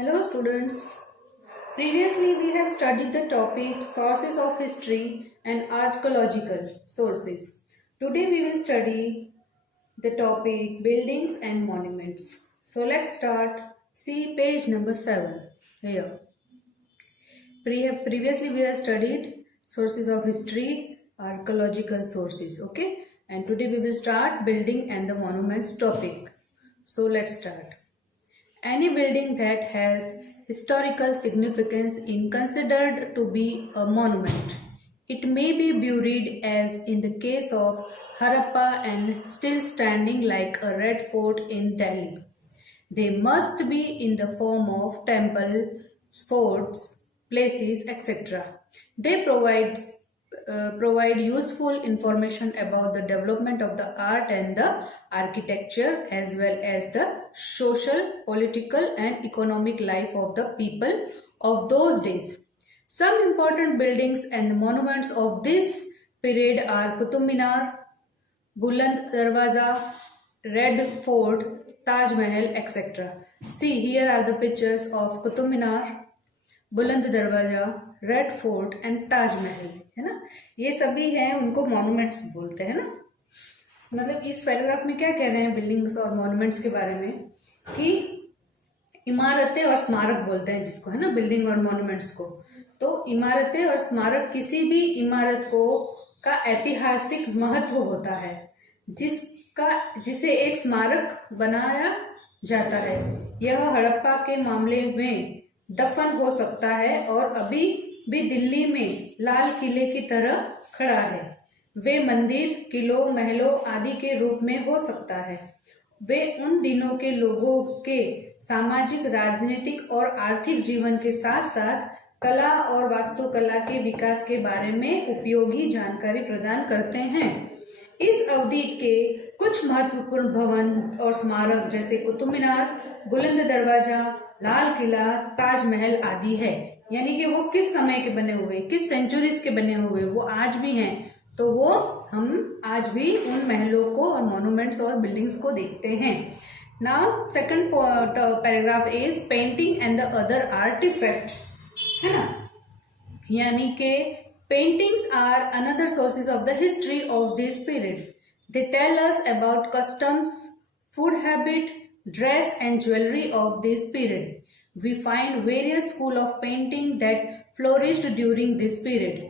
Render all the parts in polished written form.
Hello students. Previously we have studied the topic sources of history and archaeological sources. Today we will study the topic buildings and monuments. So let's start. See page number 7 here. Previously we have studied sources of history, archaeological sources, okay? And today we will start building and the monuments topic. So let's start. Any building that has historical significance is considered to be a monument. It may be buried as in the case of Harappa and still standing like a red fort in Delhi. They must be in the form of temple, forts, places, etc. They provide useful information about the development of the art and the architecture as well as the social, political and economic life of the people of those days. Some important buildings and monuments of this period are Qutub Minar, Buland Darwaza, Red Fort, Taj Mahal, etc. See, here are the pictures of Qutub Minar, बुलंद दरवाजा, red fort and Taj Mahal, है ना। ये सभी हैं, उनको monuments बोलते हैं ना। मतलब इस पैराग्राफ में क्या कह रहे हैं बिल्डिंग्स और मॉन्यूमेंट्स के बारे में कि इमारतें और स्मारक बोलते हैं जिसको, है ना, बिल्डिंग और मॉन्यूमेंट्स को। तो इमारतें और स्मारक किसी भी इमारत को का ऐतिहासिक महत्व होता है जिसे एक स्मारक बनाया जाता है। यह हड़प्पा के मामले में दफन हो सकता है और अभी भी दिल्ली में लाल किले की तरह खड़ा है। वे मंदिर, किलों, महलों आदि के रूप में हो सकता है। वे उन दिनों के लोगों के सामाजिक, राजनीतिक और आर्थिक जीवन के साथ साथ कला और वास्तुकला के विकास के बारे में उपयोगी जानकारी प्रदान करते हैं। इस अवधि के कुछ महत्वपूर्ण भवन और स्मारक जैसे कुतुब मीनार, बुलंद दरवाजा, लाल किला, ताजमहल आदि है। यानी कि वो किस समय के बने हुए, किस सेंचुरीज के बने हुए, वो आज भी हैं। तो वो हम आज भी उन महलों को और मॉन्यूमेंट्स और बिल्डिंग्स को देखते हैं। Now second paragraph is painting and the other artifact, है ना। यानी कि paintings are another sources of the history of this period. They tell us about customs, food habit, dress and jewelry of this period. We find various schools of painting that flourished during this period.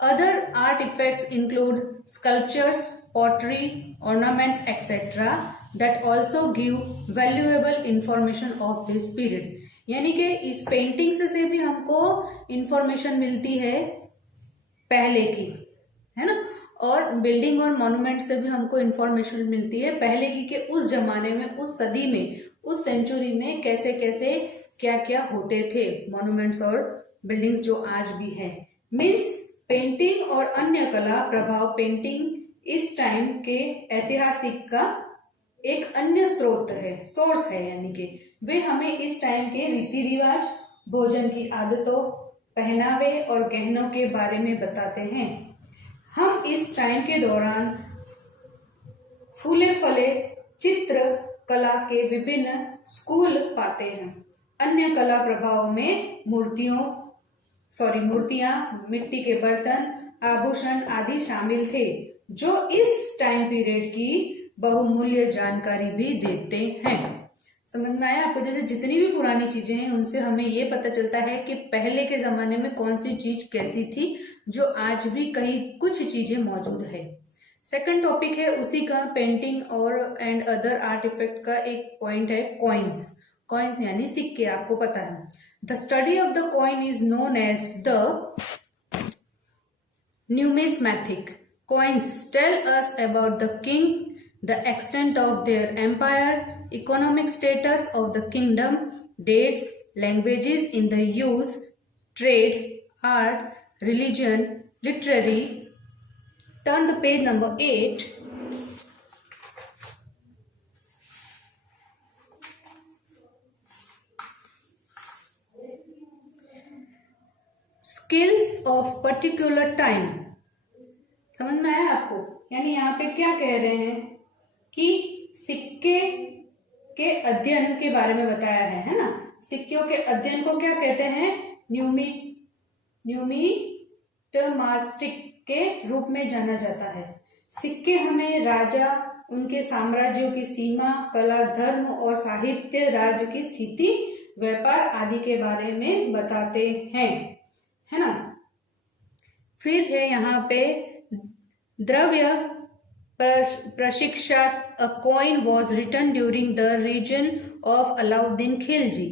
Other artifacts include sculptures, pottery, ornaments, etc. that also give valuable information of this period. यानी कि इस painting से भी हमको information मिलती है पहले की, है ना। और बिल्डिंग और मॉन्यूमेंट से भी हमको इन्फॉर्मेशन मिलती है पहले की कि उस जमाने में, उस सदी में, उस सेंचुरी में कैसे कैसे क्या क्या होते थे मॉन्यूमेंट्स और बिल्डिंग्स जो आज भी है। मीन्स पेंटिंग और अन्य कला प्रभाव पेंटिंग इस टाइम के ऐतिहासिक का एक अन्य स्रोत है, सोर्स है। यानी कि वे हमें इस टाइम के रीति रिवाज, भोजन की आदतों, पहनावे और गहनों के बारे में बताते हैं। हम इस टाइम के दौरान फूले फले चित्र कला के विभिन्न स्कूल पाते हैं। अन्य कला प्रभाव में मूर्तियां, मिट्टी के बर्तन, आभूषण आदि शामिल थे जो इस टाइम पीरियड की बहुमूल्य जानकारी भी देते हैं। समझ में आया आपको? जैसे जितनी भी पुरानी चीजें हैं उनसे हमें ये पता चलता है कि पहले के जमाने में कौन सी चीज कैसी थी, जो आज भी कहीं कुछ चीजें मौजूद है। सेकंड टॉपिक है उसी का, पेंटिंग और एंड अदर आर्टिफैक्ट का एक पॉइंट है कॉइन्स। कॉइन्स यानी सिक्के, आपको पता है। The study of the coin is known as the numismatic. Coins tell us about the king, the extent of their empire, economic status of the kingdom, dates, languages in the use, trade, art, religion, literary. Turn the page number 8. Skills of particular time. समझ में आया आपको? यानी यहाँ पे क्या कह रहे हैं कि सिक्के के अध्ययन के बारे में बताया है ना। सिक्कों के अध्ययन को क्या कहते हैं? न्यूमिटमास्टिक के रूप में जाना जाता है। सिक्के हमें राजा, उनके साम्राज्यों की सीमा, कला, धर्म और साहित्य, राज्य की स्थिति, व्यापार आदि के बारे में बताते हैं, है ना। फिर है यहाँ पे द्रव्य प्रशिक्षात। A coin was written during the reign of Alauddin Khilji.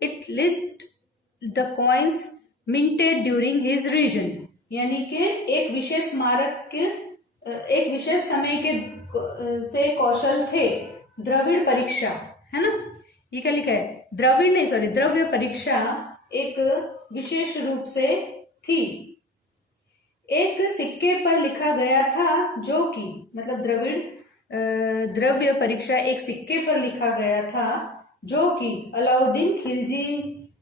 It list the coins minted during his reign. यानी कि एक विशेष स्मारक के एक विशेष समय के से कौशल थे। द्रविड़ परीक्षा, है ना, ये क्या लिखा है? द्रविड़ नहीं, सॉरी, द्रव्य परीक्षा एक विशेष रूप से थी। एक सिक्के पर लिखा गया था जो कि, मतलब द्रव्य परीक्षा एक सिक्के पर लिखा गया था जो कि अलाउद्दीन खिलजी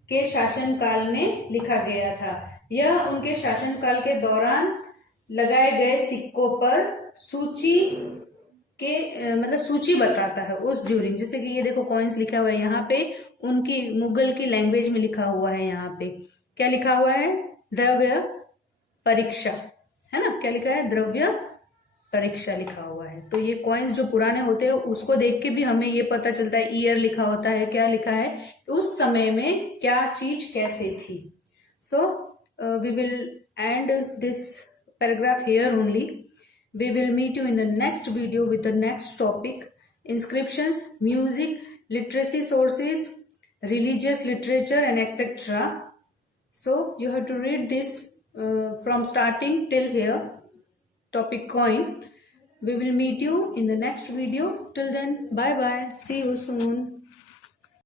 के शासनकाल में लिखा गया था। यह उनके शासनकाल के दौरान लगाए गए सिक्कों पर सूची के मतलब सूची बताता है उस ड्यूरिंग। जैसे कि ये देखो कॉइन्स लिखा हुआ है यहाँ पे, उनकी मुगल की लैंग्वेज में लिखा हुआ है। यहाँ पे क्या लिखा हुआ है? द्रव्य परीक्षा, है ना। क्या लिखा है? द्रव्य परीक्षा लिखा हुआ है। तो ये कॉइन्स जो पुराने होते हैं उसको देख के भी हमें ये पता चलता है, ईयर लिखा होता है, क्या लिखा है, उस समय में क्या चीज कैसे थी। So we will end this paragraph here only. We will meet you in the next video with the next topic: inscriptions, music, literacy sources, religious literature, and etc. So you have to read this from starting till here. Topic coin. We will meet you in the next video. Till then, bye bye. See you soon.